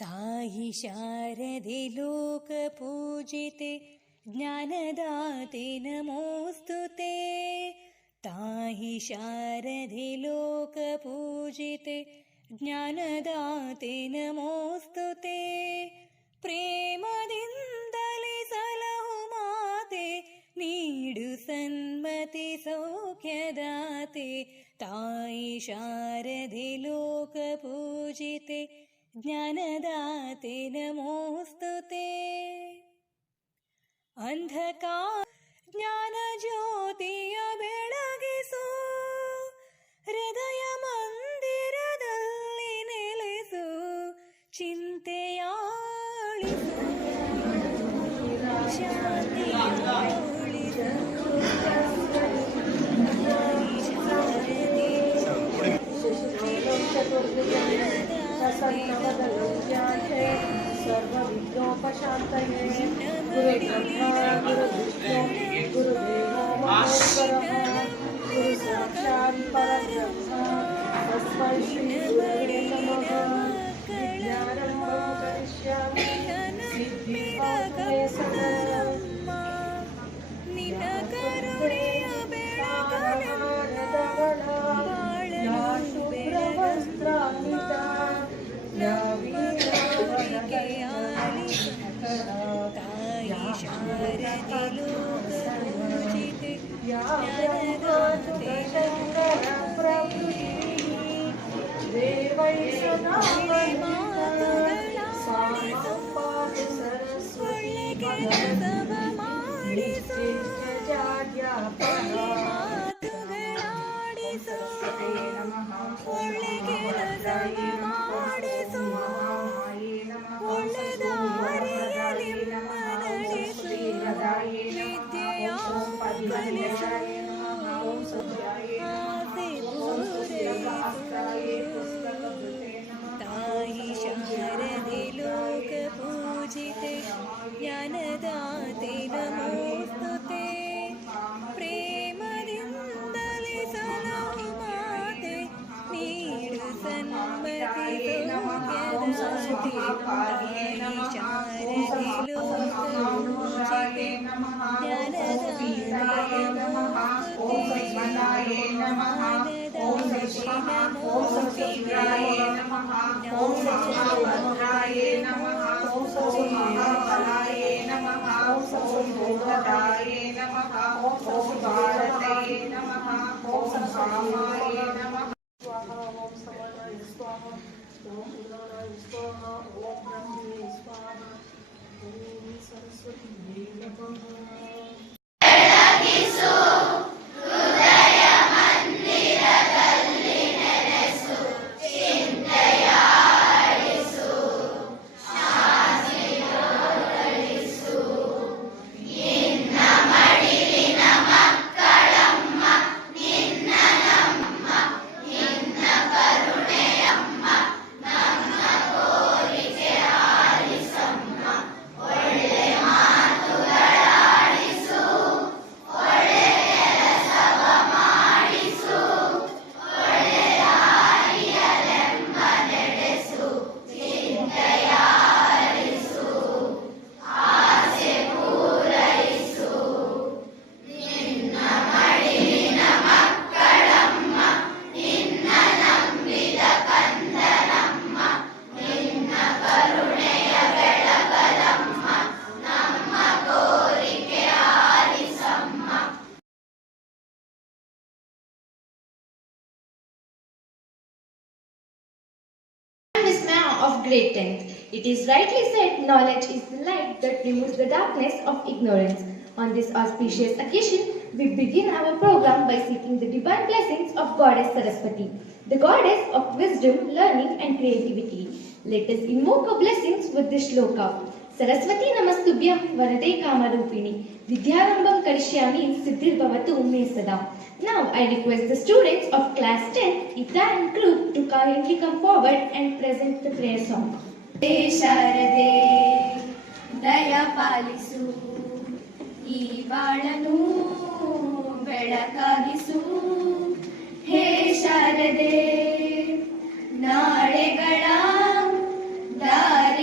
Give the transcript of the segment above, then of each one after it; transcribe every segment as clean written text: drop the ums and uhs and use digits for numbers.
ताहि शारदे लोकपूजिते ज्ञानदाते नमोऽस्तु ते। ताहि शारदे लोकपूजिते ज्ञानदाते नमोऽस्तु ते। प्रेमದಿಂದಲೇ ಸಲಹು ಮಾತೆ ನೀಡು ಸನ್ಮತಿ ಸೌಖ್ಯದಾತೆ। ತಾಯಿ ಶಾರದೆ ಲೋಕಪೂಜಿತೆ ज्ञानदाते नमोऽस्तु ते। अंधकार ज्ञानज्योतिय ಬೆಳಗಿಸು ಹೃದಯ ಮಂದಿರದಲ್ಲಿ ನೆಲೆಸು ಚಿಂತೆಯಾಳಿಸು ಶಾಂತಿಯಾಳಿಸು सर्वविघ्नोपशान्तये गुरुब्रह्मा गुरुविष्णु गुरुदेवो महेश्वरः गुरु साक्षात् परब्रह्म तस्मै श्री गुरवे नमः। विज्ञानमहं करिष्यामि सिद्धिर्भवतु मे सदा। ನಿನ್ನ ಕರುಣೆಯ ಶಾರದೆ ದೇವೈ ಸದಾ ತಾಯಿ ಶಾರದೆ ಲೋಕಪೂಜಿತೆ ಜ್ಞಾನದಾತೆ ನಮೋऽस्तु ते। ಪ್ರೇಮದಿಂದಲೇ ಸಲಹು ಮಾತೆ ನೀಡು ಸನ್ಮತಿ ಸೌಖ್ಯದಾತೆ। ತಾಯಿ ಶಾರದೆ ಲೋಕಪೂಜಿತೆ ಜ್ಞಾನದಾತೆ ನಮೋऽस्तु ते। Of grade 10th. It is rightly said, knowledge is the light that removes the darkness of ignorance. On this auspicious occasion, we begin our program by seeking the divine blessings of Goddess Saraswati, the goddess of wisdom, learning and creativity. Let us invoke her blessings with this shloka. Saraswati Namastubhyam Varade Kamarupini Vidyarambham Karishyami Siddhirbhavatu Me Sada. Now I request the students of class 10th, Ita and group to kindly come forward and present the prayer song. He Sharade Daya Palisu Ee Balanu Belakagisu He Sharade Nalegala Dar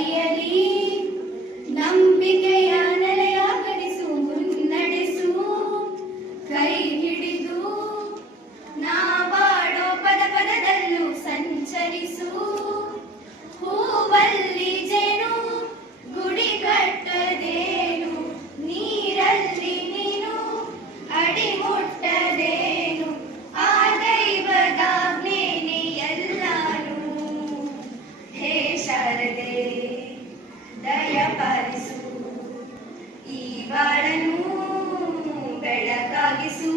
ಪಾಲಿಸು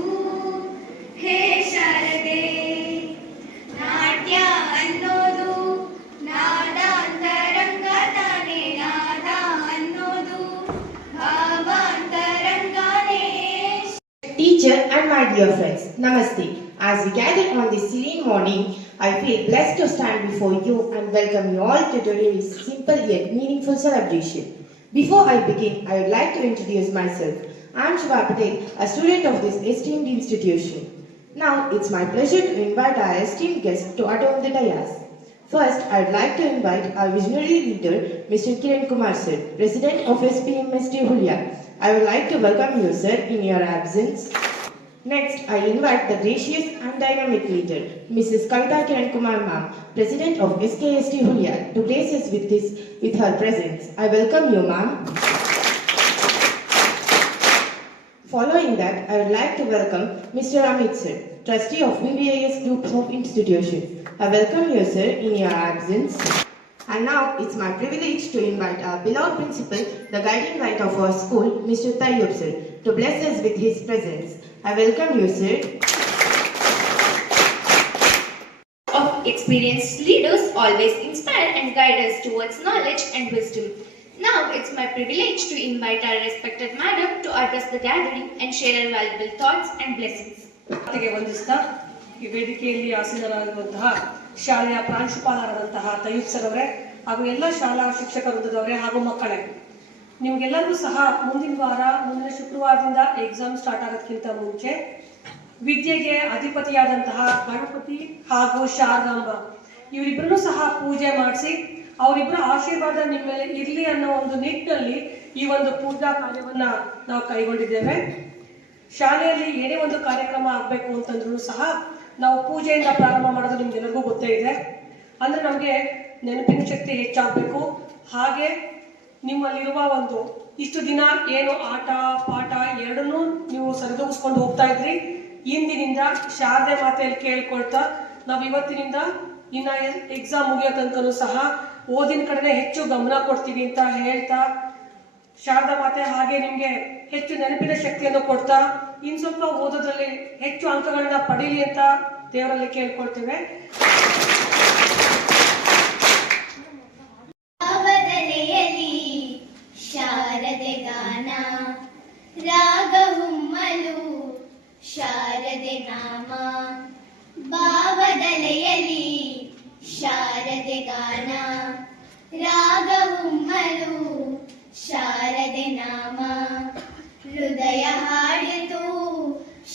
ಹೇ ಶಾರದೆ. ನಾಟ್ಯ ಅನ್ನೋದು ನಾದಾಂತರಂಗ ತಾನೇ, ನಾದ ಅನ್ನೋದು ಭಾವಾಂತರಂಗನೇ. Teacher and my dear friends, Namaste. As we gather on this serene morning, I feel blessed to stand before you and welcome you all to today's simple yet meaningful celebration. Before I begin, I would like to introduce myself. I am Shiva Patel, a student of this esteemed institution. Now, it's my pleasure to invite our esteemed guests to adorn the dais. First, I would like to invite our visionary leader, Mr. Kiran Kumar sir, President of SPMST Hulia. I would like to welcome you, sir, in your absence. Next, I invite the gracious and dynamic leader, Mrs. Kavita Kiran Kumar ma'am, President of SKST Hulia, to grace us with her presence. I welcome you, ma'am. Following that, I would like to welcome Mr. Amit sir, Trustee of VVIS Group of Institutions. I welcome you, sir, in your absence. And now, it's my privilege to invite our beloved principal, the guiding light of our school, Mr. Tayyub sir, to bless us with his presence. I welcome you, sir. Of experienced leaders always inspire and guide us towards knowledge and wisdom. Now it's my privilege to invite our respected madam to address the gathering and share her valuable thoughts and blessings. ಮಾತಿಗೆ ವಂದಿಸ್ತಾ ಈ ವೇದಿಕೆಯಲ್ಲಿ ಆಸೀನರಾಗಿರುವಂತಹ ಶಾಲೆಯ ಪ್ರಾಂಶುಪಾಲರಾದಂತಹ Tayyub sir ಅವರೇ ಹಾಗೂ ಎಲ್ಲ ಶಾಲಾ ಶಿಕ್ಷಕ ವೃಂದದವರೇ ಹಾಗೂ ಮಕ್ಕಳೇ, ನಿಮಗೆಲ್ಲರಿಗೂ ಸಹ ಮುಂದಿನ ಶುಕ್ರವಾರದಿಂದ ಎಕ್ಸಾಮ್ ಸ್ಟಾರ್ಟ್ ಆಗೋದಕ್ಕಿಂತ ಮುಂಚೆ ವಿದ್ಯೆಗೆ ಅಧಿಪತಿಯಾದಂತಹ ಗಣಪತಿ ಹಾಗೂ ಶಾರದಾಂಬ ಇವರಿಬ್ಬರನ್ನು ಸಹ ಪೂಜೆ ಮಾಡಿಸಿ ಅವರಿಬ್ಬರ ಆಶೀರ್ವಾದ ನಿಮ್ಮ ಮೇಲೆ ಇರಲಿ ಅನ್ನೋ ಒಂದು ನಿಟ್ಟಿನಲ್ಲಿ ಈ ಒಂದು ಪೂಜಾ ಕಾರ್ಯವನ್ನ ನಾವು ಕೈಗೊಂಡಿದ್ದೇವೆ. ಶಾಲೆಯಲ್ಲಿ ಏನೇ ಒಂದು ಕಾರ್ಯಕ್ರಮ ಆಗಬೇಕು ಅಂತಂದ್ರೂ ಸಹ ನಾವು ಪೂಜೆಯಿಂದ ಪ್ರಾರಂಭ ಮಾಡೋದು ನಿಮ್ಗೆಲ್ಲರಿಗೂ ಗೊತ್ತೇ ಇದೆ. ಅಂದ್ರೆ ನಮಗೆ ನೆನಪಿನ ಶಕ್ತಿ ಹೆಚ್ಚಾಗಬೇಕು. ಹಾಗೆ ನಿಮ್ಮಲ್ಲಿರುವ ಒಂದು ಇಷ್ಟು ದಿನ ಏನು ಆಟ ಪಾಠ ಎರಡನ್ನೂ ನೀವು ಸರಿದೂಗಿಸ್ಕೊಂಡು ಹೋಗ್ತಾ ಇದ್ರಿ, ಇಂದಿನಿಂದ ಶಾರದೆ ಮಾತೆಯಲ್ಲಿ ಕೇಳ್ಕೊಳ್ತಾ ನಾವು ಇವತ್ತಿನಿಂದ ಇನ್ನ ಎಕ್ಸಾಮ್ ಮುಗಿಯೋ ತನಕನೂ ಸಹ ಓದಿನ ಕಡೆನೆ ಹೆಚ್ಚು ಗಮನ ಕೊಡ್ತೀವಿ ಅಂತ ಹೇಳ್ತಾ, ಶಾರದಾ ಮಾತೆ ಹಾಗೆ ನಿಮ್ಗೆ ಹೆಚ್ಚು ನೆನಪಿನ ಶಕ್ತಿಯನ್ನು ಕೊಡ್ತಾ ಇನ್ ಸ್ವಲ್ಪ ಓದೋದ್ರಲ್ಲಿ ಹೆಚ್ಚು ಅಂಕಗಳನ್ನ ಪಡೀಲಿ ಅಂತ ದೇವರಲ್ಲಿ ಕೇಳ್ಕೊಳ್ತೇವೆ. ಭಾವದಲೆಯಲ್ಲಿ ಶಾರದೆ ಗಾನ, ರಾಗಹುಮ್ಮಲು ಶಾರದೆ ನಾಮ. ಭಾವದಲೆಯಲ್ಲಿ ಶಾರದೆ ಗಾನ, ರಾಗಹುಮ್ಮಲು ಶಾರದೆ ನಾಮ. ಹೃದಯ ಹಾಡಿತು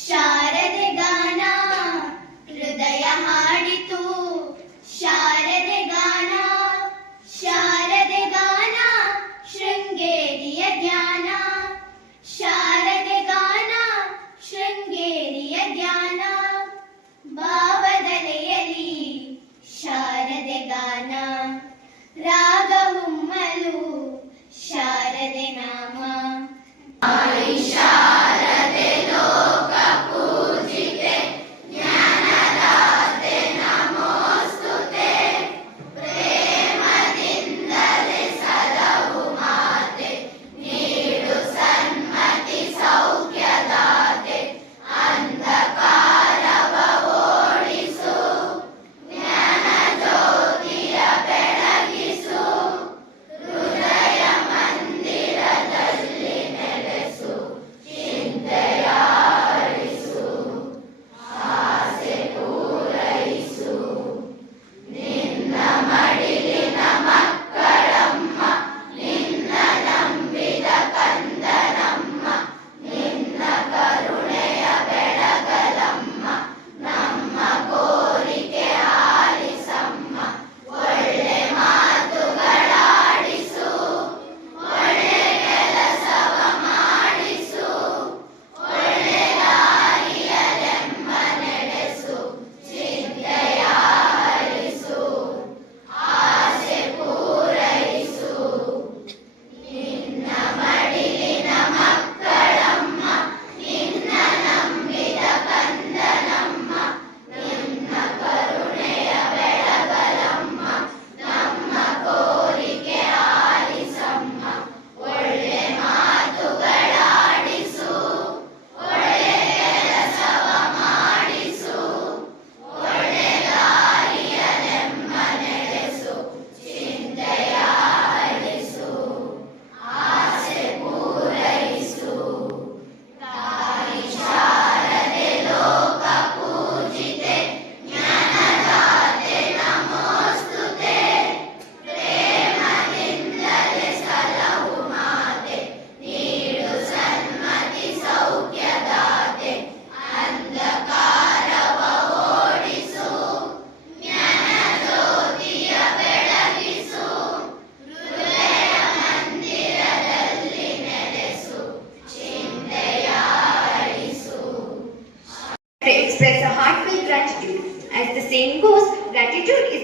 ಶಾರದೆ ಗಾನ, ಹೃದಯ ಹಾಡಿತು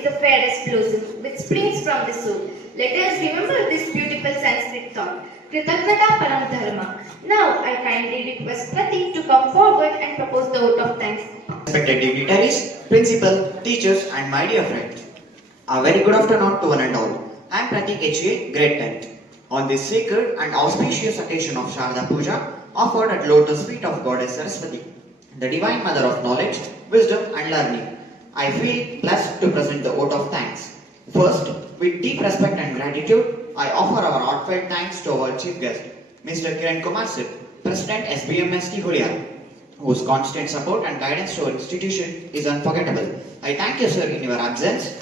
the fairest blossom which springs from the soul. Let us remember this beautiful Sanskrit thought. Kritagnata Param Dharma. Now I kindly request Pratik to come forward and propose the vote of thanks. Respected dignitaries, principal, teachers, and my dear friends. A very good afternoon to one and all. I am Pratik HA, grade 10th. On this sacred and auspicious occasion of Sharada Puja, offered at lotus feet of Goddess Saraswati, the divine mother of knowledge, wisdom, and learning, I feel blessed to present the vote of thanks. First, with deep respect and gratitude, I offer our heartfelt thanks to our chief guest, Mr. Kiran Kumar Sir, President SBMST Huria, whose constant support and guidance to our institution is unforgettable. I thank you, sir, in your absence.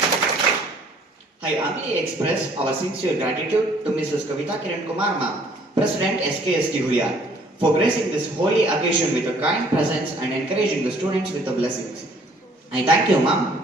I humbly express our sincere gratitude to Mrs. Kavita Kiran Kumar Ma'am, President SKST Huria, for gracing this holy occasion with a kind presence and encouraging the students with the blessings. I thank you, Ma'am,